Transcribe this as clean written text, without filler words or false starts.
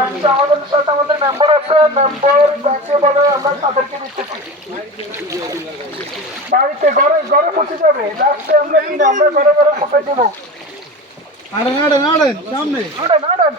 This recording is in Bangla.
আচ্ছা, আমাদের সাথে আমাদের মেম্বার আছে, মেম্বার যাকে বলে আমরা তাদেরকে দিচ্ছি। বাড়িতে ঘরে ঘরে পৌঁছে যাবে, লাস্টে আমরা কিনে আমরা ঘরে ঘরে পৌঁছে দিব। সামনে আমাদের